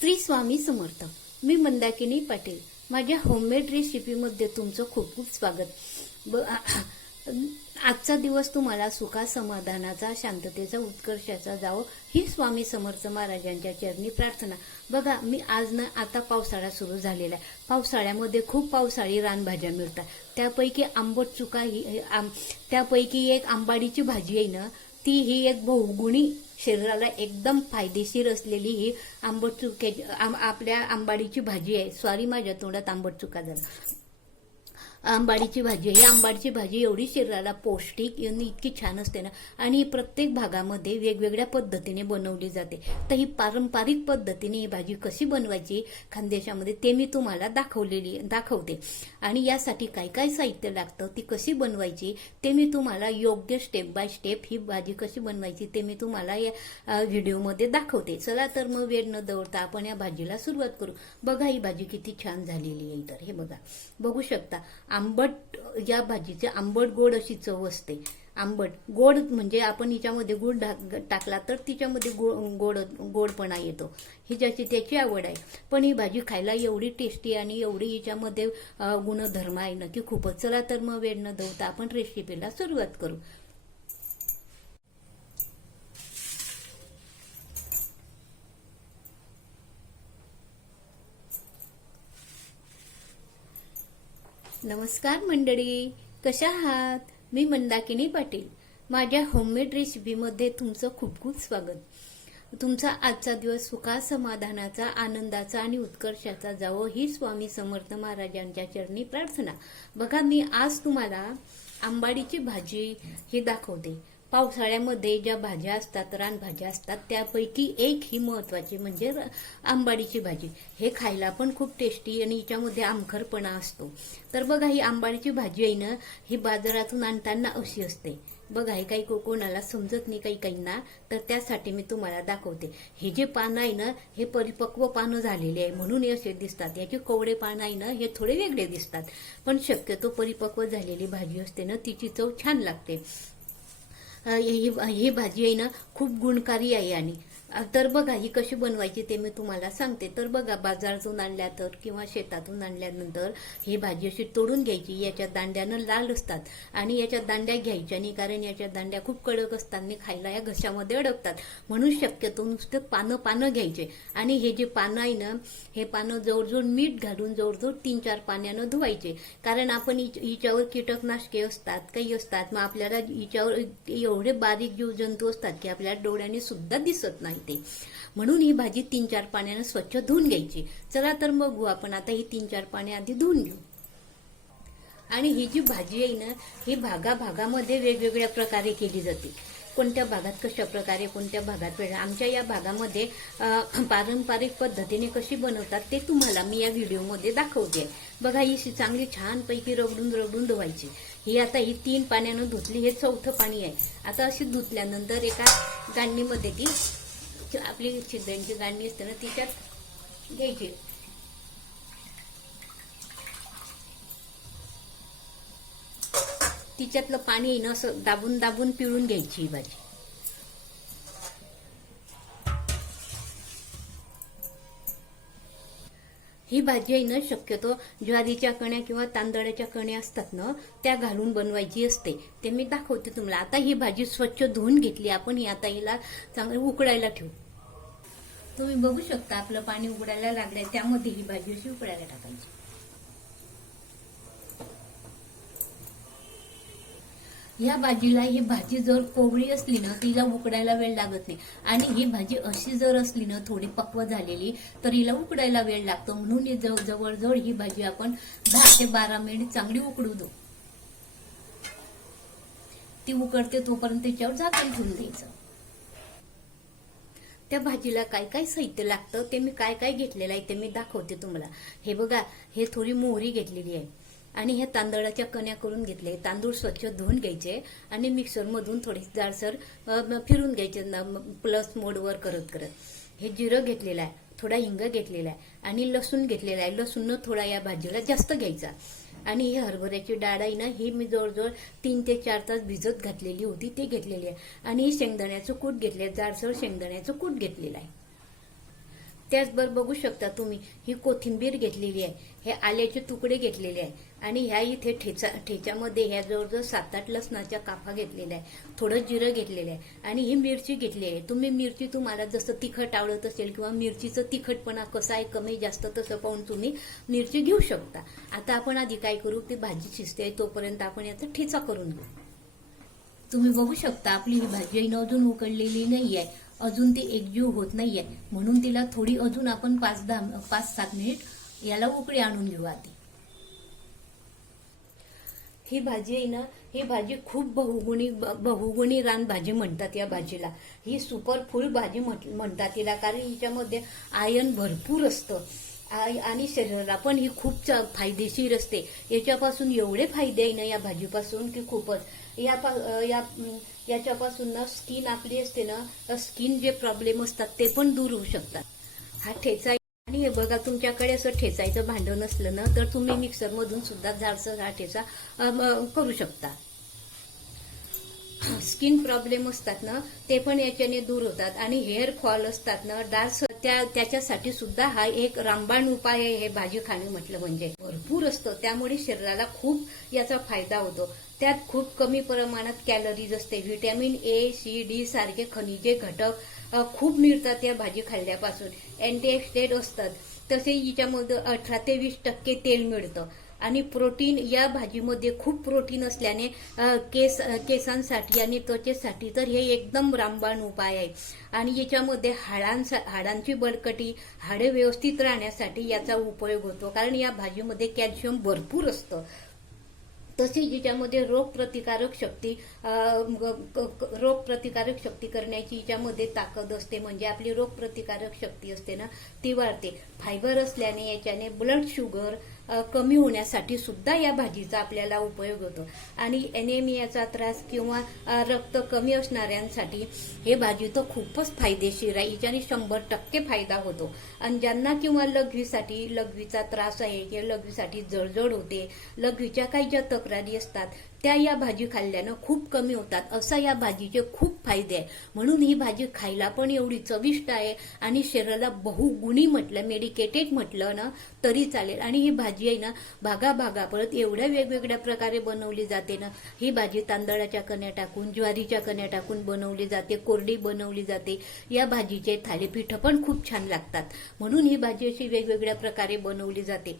श्री स्वामी समर्थ. मी मंदाकिनी पाटील. माझ्या होममेड रेसिपीमध्ये तुमचं खूप खूप स्वागत. ब आजचा दिवस तुम्हाला सुखा समाधानाचा शांततेचा उत्कर्षाचा जावो ही स्वामी समर्थ महाराजांच्या चरणी प्रार्थना. बघा मी आज ना आता पावसाळा सुरू झालेला आहे. पावसाळ्यामध्ये खूप पावसाळी रानभाज्या मिळतात. त्यापैकी आंबट चुका ही आम त्यापैकी एक आंबाडीची भाजी आहे ना ती ही एक बहुगुणी शरीराला एकदम फायदेशीर असलेली ही आंबट चुक्याची आम- आपल्या आंबाडीची भाजी आहे. सॉरी माझ्या तोंडात आंबट चुका झाला. आंबाडीची भाजी ही आंबाडीची भाजी एवढी शरीराला पौष्टिक इतकी छान असते ना. आणि प्रत्येक भागामध्ये वेगवेगळ्या पद्धतीने बनवली जाते. तर ही पारंपरिक पद्धतीने ही भाजी कशी बनवायची खानदेशामध्ये ते मी तुम्हाला दाखवलेली दाखवते. आणि यासाठी काय काय साहित्य लागतं ती कशी बनवायची ते मी तुम्हाला योग्य स्टेप बाय स्टेप ही भाजी कशी बनवायची ते मी तुम्हाला या व्हिडिओमध्ये दाखवते. चला तर मग वेळ न दवडता आपण या भाजीला सुरुवात करू. बघा ही भाजी किती छान झालेली आहे तर हे बघा. बघू शकता. आंबट या भाजीचे आंबट गोड अशी चव असते. आंबट गोड म्हणजे आपण हिच्यामध्ये गुळ टाकला तर तिच्यामध्ये गो गोड गोडपणा येतो. ही ज्याची त्याची आवड आहे. पण ही भाजी खायला एवढी टेस्टी आणि एवढी हिच्यामध्ये गुणधर्म आहे ना की खूपच. चला तर मग वेळ न दवता आपण रेसिपीला सुरुवात करू. नमस्कार मंडळी कशा आहात? मी मंदाकिनी पाटील. माझ्या होममेड रेसिपीमध्ये तुमचं खूप खूप स्वागत. तुमचा आजचा दिवस सुखा समाधानाचा आनंदाचा आणि उत्कर्षाचा जावो ही स्वामी समर्थ महाराजांच्या चरणी प्रार्थना. बघा मी आज तुम्हाला आंबाडीची भाजी ही दाखवते. पावसाळ्यामध्ये ज्या भाज्या असतात रानभाज्या असतात त्यापैकी एक ही महत्वाची म्हणजे र- आंबाडीची भाजी. हे खायला पण खूप टेस्टी आणि हिच्यामध्ये आमखरपणा असतो. तर बघा ही आंबाडीची भाजी आहे ना ही बाजारातून आणताना अशी असते. बघा हे काही को- कोणाला समजत नाही काही काहींना तर त्यासाठी मी तुम्हाला दाखवते. हे जे पानं आहे ना हे परिपक्व पानं झालेले आहे. म्हणून हे असे दिसतात. याचे कोवडे पानं आहे ना हे थोडे वेगळे दिसतात. पण शक्यतो परिपक्व झालेली भाजी असते ना तिची चव छान लागते. ही भाजी आहे ना खूप गुणकारी आहे आणि तर बघा ही कशी बनवायची ते मी तुम्हाला सांगते. तर बघा बाजारातून आणल्या तर किंवा शेतातून आणल्यानंतर ही भाजी अशी तोडून घ्यायची. याच्या दांड्यानं लाल असतात आणि याच्या दांड्या घ्यायच्या आणि कारण याच्या दांड्या खूप कडक असतात आणि खायला या घशामध्ये अडकतात. म्हणून शक्यतो नुसतं पानं पानं घ्यायचे. आणि हे जे पानं आहे ना हे पानं जवळजवळ मीठ घालून जवळजवळ तीन चार पाण्यानं धुवायचे. कारण आपण हिच्यावर कीटकनाशके असतात काही असतात. मग आपल्याला हिच्यावर एवढे बारीक जीव जंतू असतात की आपल्या डोळ्याने सुद्धा दिसत नाही. सांगते म्हणून ही भाजी तीन चार पाण्यानं स्वच्छ धुवून घ्यायची. चला तर बघू आपण आता ही तीन चार पाणी आधी धुवून घेऊ. आणि ही जी भाजी आहे ना ही भागा भागामध्ये वेगवेगळ्या प्रकारे केली जाते. कोणत्या भागात कशा प्रकारे कोणत्या भागात आमच्या या भागामध्ये पारंपरिक पद्धतीने कशी बनवतात ते तुम्हाला मी या व्हिडिओमध्ये दाखवते. बघा ही चांगली छानपैकी रगडून रगडून धुवायची. ही आता ही तीन पाण्यानं धुतली हे चौथं पाणी आहे. आता अशी धुतल्यानंतर एका गांडीमध्ये ती आपली छिद्रांची गाणी असते ना तिच्यात घ्यायची. तिच्यातलं पाणी ना असं दाबून दाबून पिळून घ्यायची ही भाजी. ही भाजी आहे ना शक्यतो ज्वारीच्या कण्या किंवा तांदळाच्या कण्या असतात ना त्या घालून बनवायची असते. ते मी दाखवते तुम्हाला. आता ही भाजी स्वच्छ धुवून घेतली. आपण ही आता हिला चांगली उकडायला ठेवू. तुम्ही बघू शकता आपलं पाणी उकडायला लागलंय. त्यामध्ये ही भाजी अशी उकडायला टाकायची. ह्या भाजीला ही भाजी जर कोवळी असली ना तिला उकडायला वेळ लागत नाही. आणि ही भाजी अशी जर असली ना थोडी पक्व झालेली तर हिला उकडायला वेळ लागतो. म्हणून ही जवळजवळ ही भाजी आपण दहा ते बारा मिनिट चांगली उकडू दो ती उकडते तोपर्यंत त्याच्यावर झाकण ठेवून द्यायचं. त्या भाजीला काय काय साहित्य लागतं ते मी काय काय घेतलेलं आहे ते मी दाखवते तुम्हाला. हे बघा हे थोडी मोहरी घेतलेली आहे. आणि हे तांदळाच्या कण्या करून घेतले. तांदूळ स्वच्छ धुवून घ्यायचे आणि मिक्सरमधून थोडी जाडसर फिरून घ्यायचे प्लस मोडवर करत करत. हे जिरं घेतलेलं आहे थोडा हिंग घेतलेला आहे आणि लसूण घेतलेला आहे. लसूण थोडा या भाजीला जास्त घ्यायचा. आणि ही हरभऱ्याची डाळ आहे ना ही मी जवळजवळ तीन ते चार तास भिजत घातलेली होती ती घेतलेली आहे. आणि ही शेंगदाण्याचं कूट घेतले जाडसर शेंगदाण्याचं कूट घेतलेलं आहे. त्याचबरोबर बघू शकता तुम्ही ही कोथिंबीर घेतलेली आहे हे आल्याचे तुकडे घेतलेले आहे आणि ह्या इथे ठेचा ठेच्यामध्ये ह्या जवळजवळ सात आठ लसणाच्या काफा घेतलेल्या आहे थोडं जिरं घेतलेलं आहे आणि ही मिरची घेतली आहे. तुम्ही मिरची तुम्हाला जसं तिखट आवडत असेल किंवा मिरचीचं तिखटपणा कसं आहे कमी जास्त तसं पाहून तुम्ही मिरची घेऊ शकता. आता आपण आधी काय करू ती भाजी शिजते तोपर्यंत आपण याचा ठेचा करून घेऊ. तुम्ही बघू शकता आपली ही भाजी अजून उकडलेली नाही आहे अजून ती एकजीव होत नाहीये. म्हणून तिला थोडी अजून आपण पाच दहा पाच सात मिनिट याला उकळी आणून घेऊ आधी. ही भाजी आहे ना ही भाजी खूप बहुगुणी बहुगुणी रान भाजी म्हणतात या भाजीला. ही सुपर फुल भाजी म्हणतात तिला कारण हिच्यामध्ये आयन भरपूर असतं. आय- आणि शरीराला पण ही खूप फायदेशीर असते. याच्यापासून एवढे फायदे आहे ना या भाजीपासून की खूपच. या पा- या याच्यापासून ना स्किन आपली असते ना स्किन जे प्रॉब्लेम असतात ते पण दूर होऊ शकतात. हा ठेचा आणि हे बघा तुमच्याकडे असं ठेचायचं भांडं नसलं ना तर तुम्ही मिक्सर मधून सुद्धा झाडसर हा ठेचा करू शकता. स्किन प्रॉब्लेम असतात ना ते पण याच्याने दूर होतात. आणि हेअर फॉल असतात ना डार्क त्या त्याच्यासाठी सुद्धा हा एक रामबाण उपाय आहे हे भाजी खाणे म्हटलं म्हणजे. भरपूर असतं. त्यामुळे शरीराला खूप याचा फायदा होतो. त्यात खूप कमी प्रमाणात कॅलरीज असते. व्हिटॅमिन ए सी डी सारखे खनिजे घटक खूप मिळतात या भाजी खाल्ल्यापासून. अँटीऑक्सिडेंट असतात. तसे हिच्यामध्ये अठरा ते वीस टक्के तेल मिळतं. आणि प्रोटीन या भाजीमध्ये खूप प्रोटीन असल्याने केस केसांसाठी आणि त्वचेसाठी तर हे एकदम रामबाण उपाय आहे. आणि याच्यामध्ये हाडांसा हाडांची बळकटी हाडे व्यवस्थित राहण्यासाठी याचा उपयोग होतो. कारण या भाजीमध्ये कॅल्शियम भरपूर असतं. तसेच याच्यामध्ये रोगप्रतिकारक शक्ती रोगप्रतिकारक शक्ती करण्याची याच्यामध्ये ताकद असते. म्हणजे आपली रोगप्रतिकारक शक्ती असते ना ती वाढते. फायबर असल्याने याच्याने ब्लड शुगर कमी होण्यासाठी सुद्धा या भाजीचा आपल्याला उपयोग होतो. आणि एनेमियाचा त्रास किंवा रक्त कमी असणाऱ्यांसाठी हे भाजी तर खूपच फायदेशीर आहे. याच्याने शंभर टक्के फायदा होतो. आणि ज्यांना किंवा लघवीसाठी लघवीचा त्रास आहे किंवा लघवीसाठी जळजळ होते लघवीच्या काही ज्या तक्रारी असतात त्या या भाजी खाल्ल्यानं खूप कमी होतात. असा या भाजीचे खूप फायदे आहे म्हणून ही भाजी खायला पण एवढी चविष्ट आहे आणि शरीराला बहुगुणी म्हटलं मेडिकेटेड म्हटलं ना तरी चालेल. आणि ही भाजी आहे ना भागा भागा परत एवढ्या वेगवेगळ्या प्रकारे बनवली जाते ना. ही भाजी तांदळाच्या कण्या टाकून ज्वारीच्या कण्या टाकून बनवली जाते कोरडी बनवली जाते. या भाजीचे थालीपीठ पण खूप छान लागतात. म्हणून ही भाजी अशी वेगवेगळ्या प्रकारे बनवली जाते.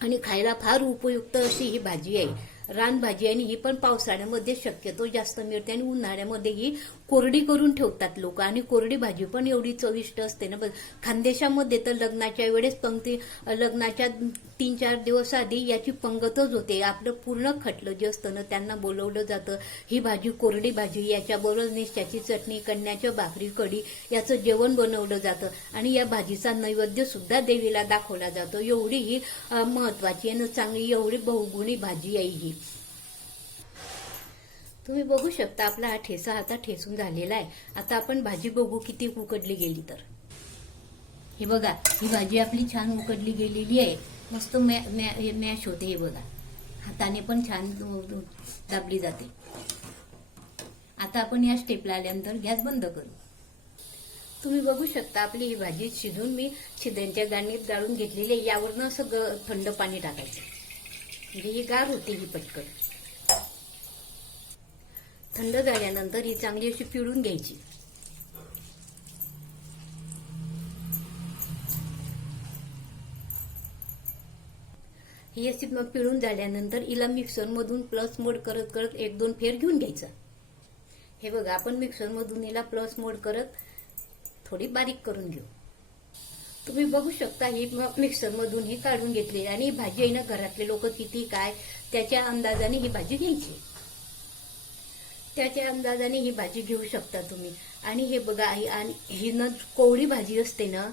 आणि खायला फार उपयुक्त अशी ही भाजी आहे. रानभाजी आणि ही पण पावसाळ्यामध्ये शक्यतो जास्त मिळते आणि उन्हाळ्यामध्ये ही कोरडी करून ठेवतात लोक. आणि कोरडी भाजी पण एवढी चविष्ट असते ना. बस खानदेशामध्ये तर लग्नाच्या वेळेस पंक्ती लग्नाच्या तीन चार दिवस आधी याची पंगतच होते. आपलं पूर्ण खटलं जे असतं ना त्यांना बोलवलं जातं. ही भाजी कोरडी भाजी याच्याबरोबर निश्च्याची चटणी कण्याच्या भाकरी कढी याचं जेवण बनवलं जातं. आणि या भाजीचा नैवेद्य सुद्धा देवीला दाखवला जातो. एवढी ही महत्वाची आणि चांगली एवढी बहुगुणी भाजी आहे ही. तुम्ही बघू शकता आपला हा ठेचा आता ठेसून झालेला आहे. आता आपण भाजी बघू किती उकडली गेली तर. हे बघा ही भाजी आपली छान उकडली गेलेली आहे. मस्त मॅ- मॅ- हे मॅश होते हे बघा. हाताने पण छान दाबली जाते. आता आपण या स्टेपला आल्यानंतर गॅस बंद करू. तुम्ही बघू शकता आपली ही भाजी शिजून मी शिद्यांच्या गाणीत गाळून घेतलेली आहे. यावरनं असं ग- थंड पाणी टाकायचं. म्हणजे ही गार होते ही पटकन. थंड झाल्यानंतर ही चांगली अशी पिळून घ्यायची. ही अशी मग पिळून झाल्यानंतर हिला मिक्सरमधून प्लस मोड करत करत एक दोन फेर घेऊन घ्यायचा. हे बघा आपण मिक्सरमधून हिला प्लस मोड करत थोडी बारीक करून घेऊ. तुम्ही बघू शकता ही मिक्सरमधून ही काढून घेतली आणि ही भाजी आहे ना घरातले लोक किती काय त्याच्या अंदाजाने ही भाजी घ्यायची. त्याच्या अंदाजाने ही भाजी घेऊ शकता तुम्ही. आणि हे बघा आणि ही न कोवळी भाजी असते ना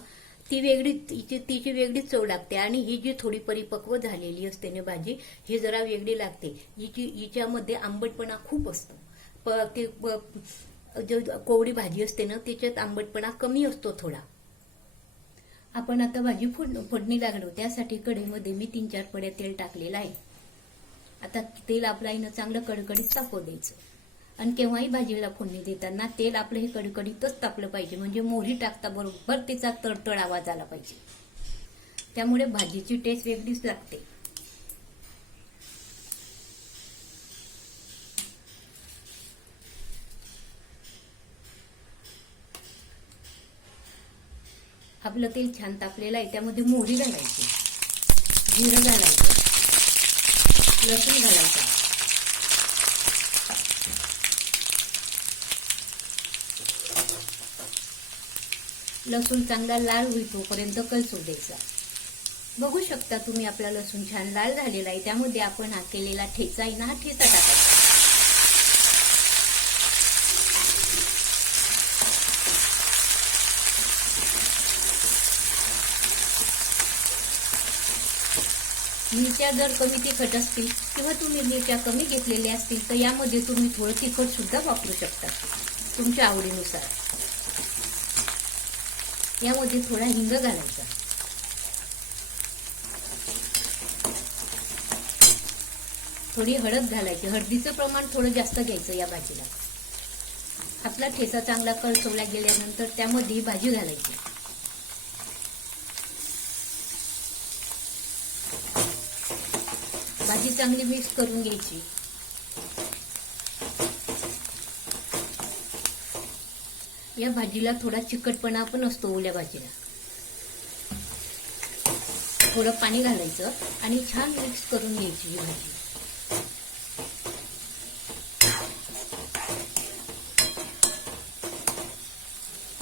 ती वेगळी तिची तिची वेगळी चव लागते. आणि ही जी थोडी परिपक्व झालेली असते ना भाजी ही जरा वेगळी लागते. हिची हिच्यामध्ये आंबटपणा खूप असतो. प ते जो कोवळी भाजी असते ना त्याच्यात आंबटपणा कमी असतो थोडा. आपण आता भाजी फोड फोडणी लागलो. त्यासाठी कढईमध्ये मी तीन चार पड्या तेल टाकलेलं आहे. आता तेल आपलं आईनं चांगलं कडकडीत तापू द्यायचं. आणि केव्हाही भाजीला फोडणी देताना तेल आपलं हे कडकडीतच तापलं पाहिजे. म्हणजे मोहरी टाकता बरोबर तिचा तडतड आवाज आला पाहिजे. त्यामुळे भाजीची टेस्ट वेगळीच लागते. आपलं तेल छान तापलेलं आहे. त्यामध्ये मोहरी घालायची. जिरं घालायचं. लसूण घालायचं. लसूण चांगला लाल होईल तोपर्यंत कलसू द्यायचा बघू शकता तुम्ही आपला लसूण छान लाल झालेला आहे. त्यामध्ये आपण हा केलेला ठेचा आहे ना हा ठेचा टाकायचा. मिरच्या जर कमी तिखट असतील किंवा तुम्ही मिरच्या कमी घेतलेल्या असतील तर यामध्ये तुम्ही थोडं तिखट सुद्धा वापरू शकता तुमच्या आवडीनुसार. यामध्ये थोडा हिंग घालायचा. थोडी हळद घालायची. हळदीचं प्रमाण थोडं जास्त घ्यायचं या भाजीला. आपला ठेचा चांगला कळसवला गेल्यानंतर त्यामध्ये ही भाजी घालायची. भाजी चांगली मिक्स करून घ्यायची. या भाजीला थोडा चिकटपणा पण असतो ओल्या भाजीला. थोडं पाणी घालायचं आणि छान मिक्स करून घ्यायची ही भाजी.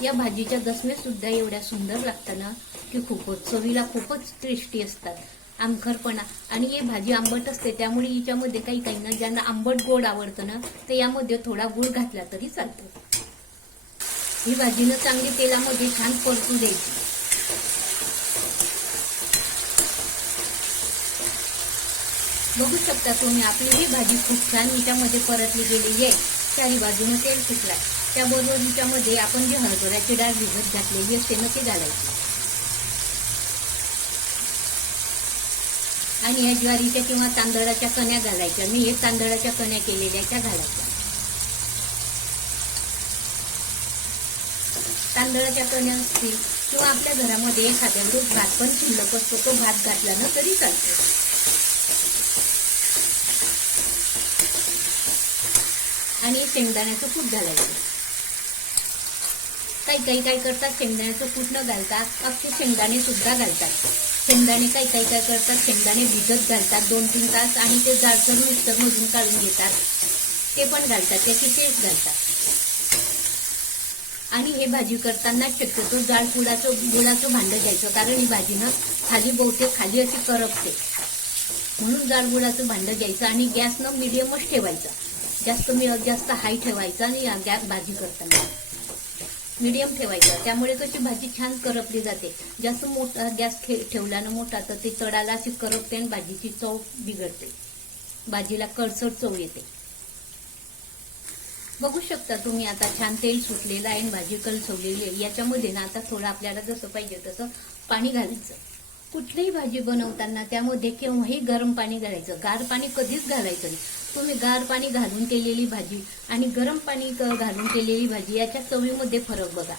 या भाजीच्या दसम्या सुद्धा एवढ्या सुंदर लागतात ना की खूपच चवीला खूपच टेस्टी असतात. आमखरपणा. आणि ही भाजी आंबट असते त्यामुळे हिच्यामध्ये काही काहींना ज्यांना आंबट गोड आवडतं ना तर यामध्ये थोडा गुळ घातला तरी चालतो. ही भाजीनं चांगली तेलामध्ये छान परतू द्यायची. बघू शकता तुम्ही आपली ही भाजी खूप छान मिठामध्ये परतली गेलेली आहे. चारी बाजूने तेल सुटलाय. त्याबरोबर मिठामध्ये आपण जे हरभऱ्याची डाळ भिजत घातलेली असते ना ते घालायची. आणि या ज्वारीच्या किंवा तांदळाच्या कण्या घालायच्या. मी हे तांदळाच्या कण्या केलेल्या त्या घालायच्या. तांदळाच्या कण्या असतील किंवा आपल्या घरामध्ये एखाद्या रोज भात पण शिल्लक असतो तो भात घातला ना तरी चालतो. आणि शेंगदाण्याचं कूट घालायचं. काही काही काय करतात शेंगदाण्याचं कूट न घालता अख्खे शेंगदाणे सुद्धा घालतात. शेंगदाणे काही काही काय करतात शेंगदाणे भिजत घालतात दोन तीन तास आणि ते जाडसर मिक्सर मधून काढून घेतात. ते पण घालतात त्याची टेस्ट घालतात. आणि हे भाजी करताना शक्यतो जाड गुळाचं गुळाचं भांडं घ्यायचं कारण ही भाजी ना खाली बहुतेक खाली अशी करपते. म्हणून जाड गुळाचं भांडं घ्यायचं आणि गॅस न मिडियमच ठेवायचा. जास्त मी जास्त हाय ठेवायचा आणि गॅस भाजी करताना. मिडियम ठेवायचं. त्यामुळे कशी भाजी छान करपली जाते. जास्त मोठा गॅस ठेवल्यानं मोठा तर ते तडाला अशी करपते आणि भाजीची चव बिघडते. भाजीला कडसड चव येते. बघू शकता तुम्ही आता छान तेल सुटलेलं आहे आणि भाजी कलसवलेली आहे. याच्यामध्ये ना आता थोडं आपल्याला जसं पाहिजे तसं पाणी घालायचं. कुठलीही भाजी बनवताना त्यामध्ये केव्हाही गरम पाणी घालायचं. गार पाणी कधीच घालायचं नाही. तुम्ही गार पाणी घालून केलेली भाजी आणि गरम पाणी घालून केलेली भाजी याच्या चवीमध्ये फरक बघा.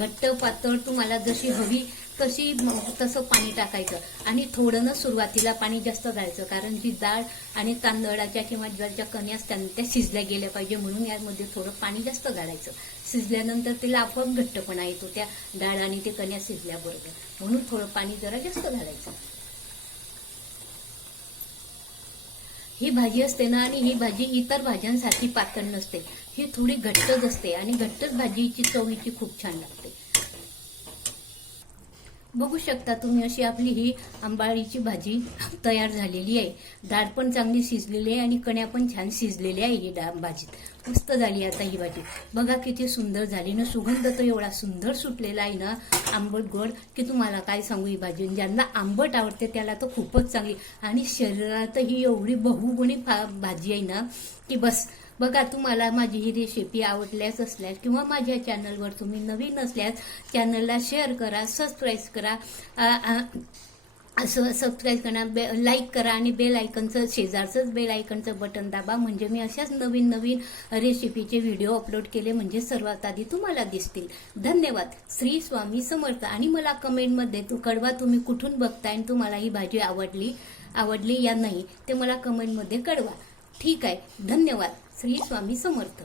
घट्ट पातळ तुम्हाला जशी हवी तशी तसं पाणी टाकायचं. आणि थोडं ना सुरुवातीला पाणी जास्त घालायचं कारण जी डाळ आणि तांदळाच्या किंवा ज्वारीच्या कणी असतात त्या शिजल्या गेल्या पाहिजे म्हणून यामध्ये थोडं पाणी जास्त घालायचं शिजल्यानंतर तिला आपोआप घट्टपणा येतो त्या डाळ आणि ते कण्या शिजल्याबरोबर. म्हणून थोडं पाणी जरा जास्त घालायचं. ही भाजी असते ना आणि ही भाजी इतर भाज्यांसाठी पातळ नसते. ही थोडी घट्टच असते आणि घट्टच भाजीची चवीची खूप छान लागते. बघू शकता तुम्ही अशी आपली ही आंबाळीची भाजी तयार झालेली आहे. डाळ पण चांगली शिजलेली आहे आणि कण्या पण छान शिजलेल्या आहे ही डाळ भाजीत. मस्त झाली आता ही भाजी. बघा किती सुंदर झाली ना सुगंध तर एवढा सुंदर सुटलेला आहे ना आंबट गोड. की तुम्हाला काय सांगू ही भाजी? ज्यांना आंबट आवडते त्याला तर खूपच चांगली. आणि शरीरात ही एवढी बहुगुणी भाजी आहे ना की बस बघा तुम्हाला माझी ही रेसिपी आवडल्यास असल्यास किंवा माझ्या चॅनलवर तुम्ही नवीन असल्यास चॅनलला शेअर करा सबस्क्राईब करा आ, आ, असं सबस्क्राईब करा बे लाईक करा आणि बेल आयकनचं शेजारचंच बेल आयकनचं बटन दाबा. म्हणजे मी अशाच नवीन नवीन रेसिपीचे व्हिडिओ अपलोड केले म्हणजे सर्वात आधी तुम्हाला दिसतील. धन्यवाद. श्री स्वामी समर्थ. आणि मला कमेंटमध्ये तू कळवा तुम्ही कुठून बघताय आणि तुम्हाला ही भाजी आवडली आवडली या नाही ते मला कमेंटमध्ये कळवा. ठीक आहे. धन्यवाद. श्री स्वामी समर्थ